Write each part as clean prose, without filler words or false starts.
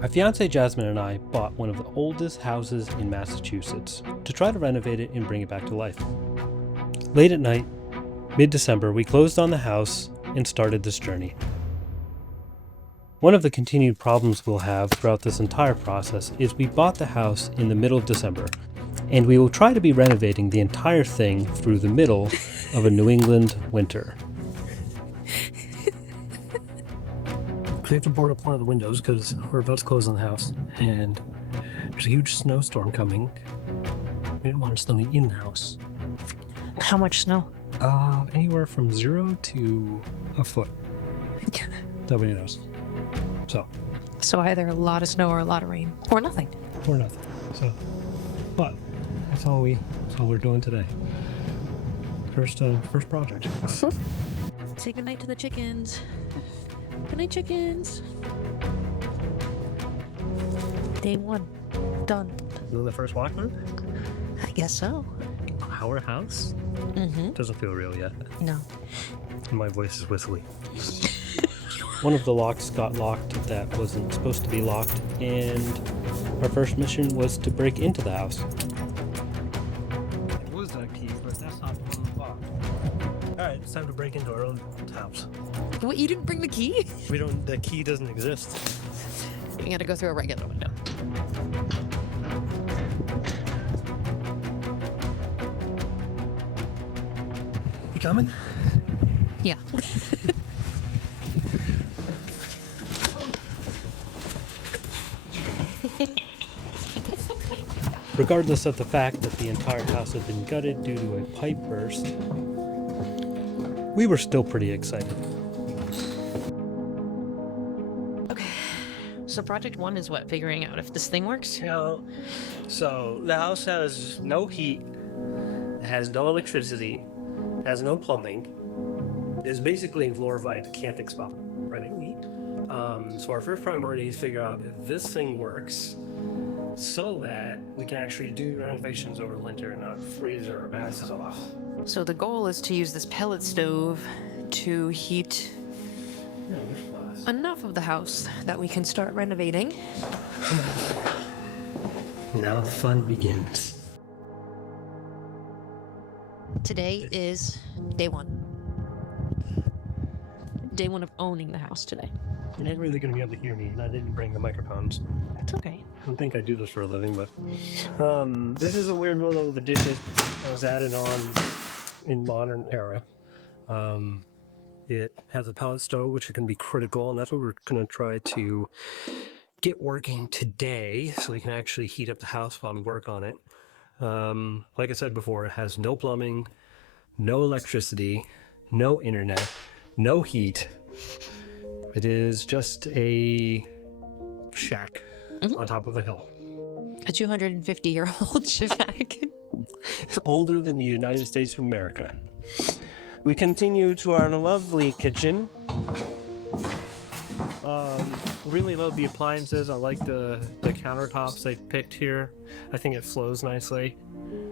My fiancée Jasmine and I bought one of the oldest houses in Massachusetts to try to renovate it and bring it back to life. Late at night, mid-December, we closed on the house and started this journey. One of the continued problems we'll have throughout this entire process is we bought the house in the middle of December, and we will try to be renovating the entire thing through the middle of a New England winter. We have to board up one of the windows because we're about to close on the house, and there's a huge snowstorm coming. We didn't want it snowing in the house. How much snow? Anywhere from 0 to a foot. Nobody knows. So either a lot of snow or a lot of rain. Or nothing. Or nothing. But that's all we're doing today. First project. Say goodnight to the chickens. Good night, chickens. Day 1. Done. Doing the first walkthrough? I guess so. Our house? Mm-hmm. Doesn't feel real yet. No. My voice is whistly. One of the locks got locked that wasn't supposed to be locked, and our first mission was to break into the house. It was that key, but that's not the lock. Alright, it's time to break into our own house. What, you didn't bring the key? The key doesn't exist. You gotta go through a regular window. You coming? Yeah. Regardless of the fact that the entire house had been gutted due to a pipe burst, we were still pretty excited. Okay. So project 1 is what? Figuring out if this thing works? So the house has no heat, has no electricity, has no plumbing. It's basically a glorified camping spot, right? So our first priority is to figure out if this thing works, so that we can actually do renovations over winter and not freeze our asses off. So the goal is to use this pellet stove to heat enough of the house that we can start renovating. Now the fun begins. Today is day 1. Day 1 of owning the house today. You're not really going to be able to hear me, and I didn't bring the microphones. It's okay. I don't think I do this for a living, but this is a weird one of the dishes that was added on in modern era. It has a pellet stove, which can be critical, and that's what we're going to try to get working today, so we can actually heat up the house while we work on it. Like I said before, it has no plumbing, no electricity, no internet, no heat. It is just a shack on top of a hill. A 250-year-old shack. It's older than the United States of America. We continue to our lovely kitchen. Really love the appliances. I like the countertops they picked here. I think it flows nicely.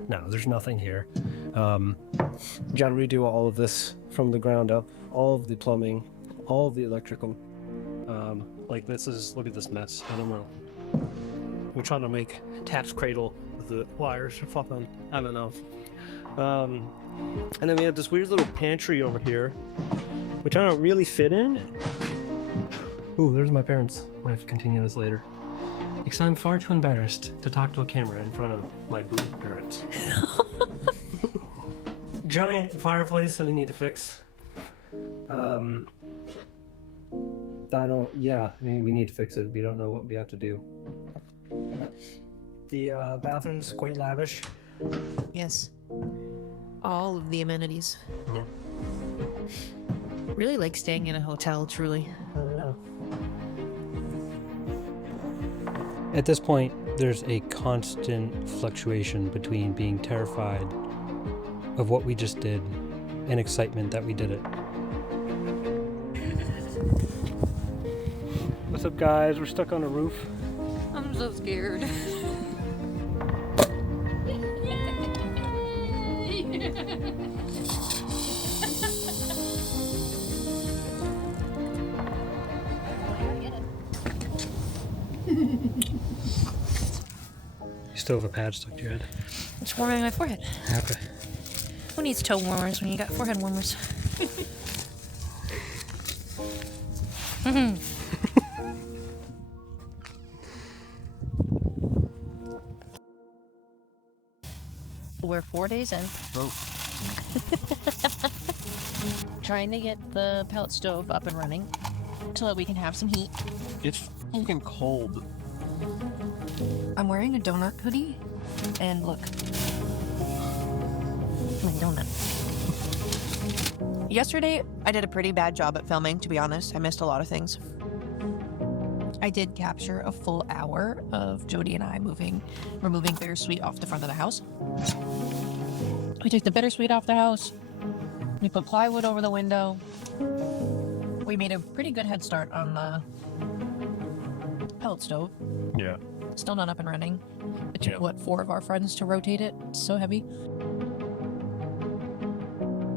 No, there's nothing here. Gotta redo all of this from the ground up. All of the plumbing, all of the electrical. Look at this mess. I don't know. We're trying to make tax cradle with the wires. Fucking, I don't know. And then we have this weird little pantry over here, which I don't really fit in. Ooh, there's my parents. I have to continue this later. Because I'm far too embarrassed to talk to a camera in front of my blue parents. Giant fireplace that I need to fix. We need to fix it. We don't know what we have to do. The bathroom's quite lavish. Yes. All of the amenities. Yeah. Really like staying in a hotel, truly. At this point, there's a constant fluctuation between being terrified of what we just did and excitement that we did it. What's up, guys? We're stuck on a roof. I'm so scared. You still have a pad stuck to your head. It's warming my forehead. Okay. Who needs toe warmers when you got forehead warmers? We're 4 days in. Oh. Trying to get the pellet stove up and running so that we can have some heat. It's fucking cold. I'm wearing a donut hoodie, and look. My donut. Yesterday, I did a pretty bad job at filming, to be honest. I missed a lot of things. I did capture a full hour of Jody and I removing bittersweet off the front of the house. We took the bittersweet off the house. We put plywood over the window. We made a pretty good head start on the pellet stove. Yeah. Still not up and running. It took, Yeah. 4 of our friends to rotate it? It's so heavy.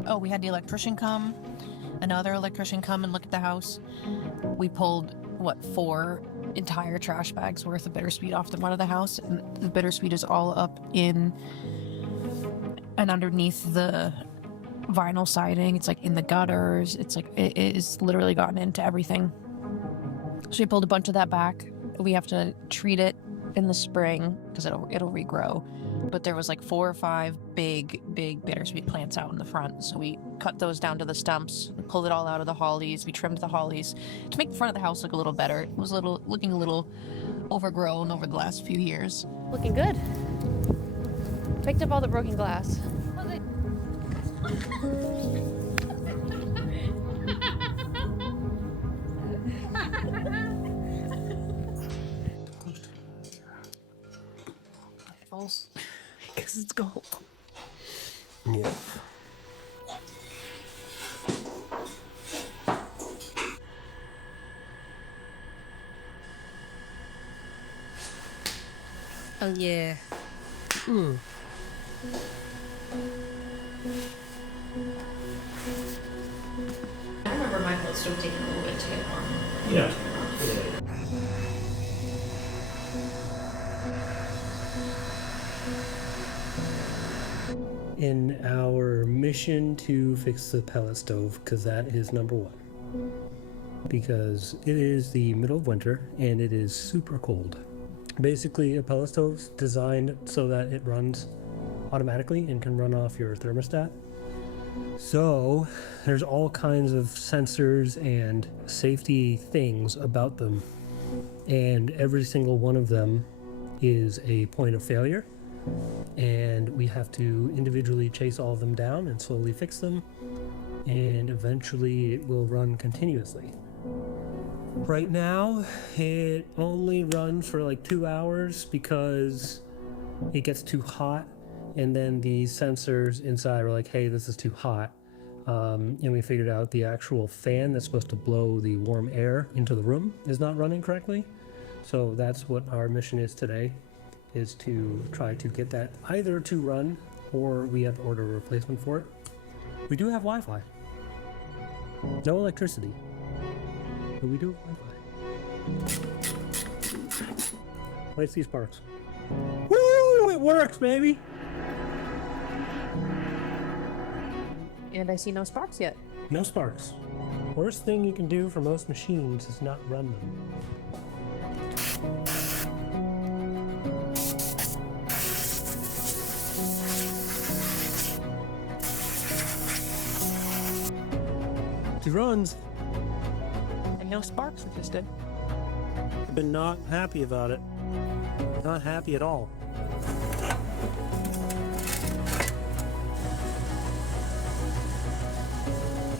Oh, we had the electrician come. Another electrician come and look at the house. We pulled, 4 entire trash bags worth of bittersweet off the front of the house. And the bittersweet is all up in and underneath the vinyl siding. It's like in the gutters. It's like, it is literally gotten into everything. So we pulled a bunch of that back. We have to treat it in the spring because it'll regrow. But there was 4 or 5 big bittersweet plants out in the front. So we cut those down to the stumps, we pulled it all out of the hollies, we trimmed the hollies to make the front of the house look a little better. It was looking a little overgrown over the last few years. Looking good. Picked up all the broken glass. Because it's gold. Yeah. Oh yeah. I remember my pellet stove taking a little bit to get warm. Yeah. In our mission to fix the pellet stove, because that is number 1. Because it is the middle of winter and it is super cold. Basically, a pellet stove's designed so that it runs automatically and can run off your thermostat. So there's all kinds of sensors and safety things about them, and every single one of them is a point of failure, and we have to individually chase all of them down and slowly fix them, and eventually it will run continuously. Right now it only runs for 2 hours because it gets too hot, and then the sensors inside were like, hey, this is too hot. And we figured out the actual fan that's supposed to blow the warm air into the room is not running correctly. So that's what our mission is today, is to try to get that either to run, or we have to order a replacement for it. We do have Wi-Fi. No electricity, but we do have Wi-Fi. Let's see sparks. Woo! It works, baby! And I see no sparks yet. No sparks. Worst thing you can do for most machines is not run them. It runs. And no sparks existed. I've been not happy about it. Not happy at all.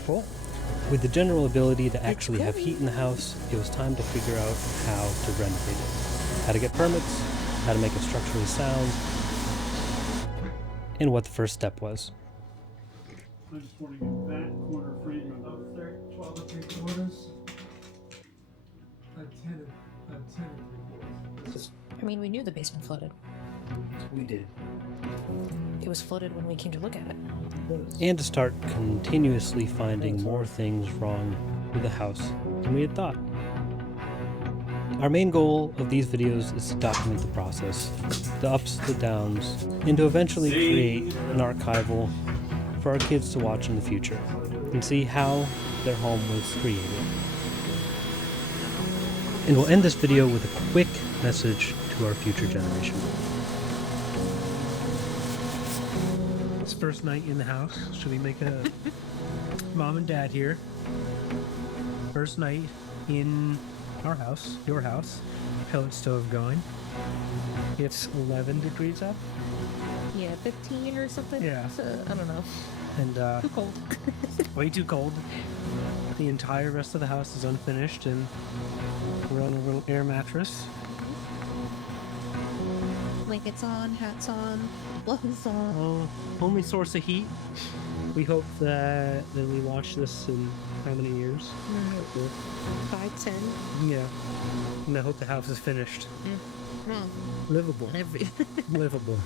Well, with the general ability to actually have heat in the house, it was time to figure out how to renovate it. How to get permits, how to make it structurally sound, and what the first step was. I'm just wondering if that corner frame about 12 or 3 quarters. A 10 or 3 quarters. I mean, we knew the basement flooded. We did. It was flooded when we came to look at it. And to start continuously finding more things wrong with the house than we had thought. Our main goal of these videos is to document the process, the ups, the downs, and to eventually create an archival for our kids to watch in the future and see how their home was created. And we'll end this video with a quick message to our future generation. It's first night in the house. Should we make a mom and dad here? First night in our house, your house. Pellet stove going. It's 11 degrees up. Yeah, 15 or something. Yeah. So, I don't know. And Too cold. way too cold. The entire rest of the house is unfinished, and we're on a little air mattress. Blankets on, hats on, gloves on. Oh, only source of heat. We hope that we watch this in how many years? 5, 10. Yeah. And I hope the house is finished. Mm. Livable. Every. Livable.